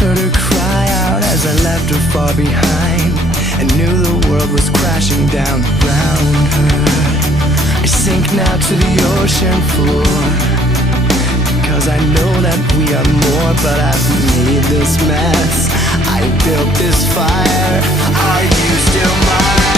Heard her cry out as I left her far behind, and knew the world was crashing down around her. I sink now to the ocean floor, cause I know that we are more. But I've made this mess, I built this fire. Are you still mine?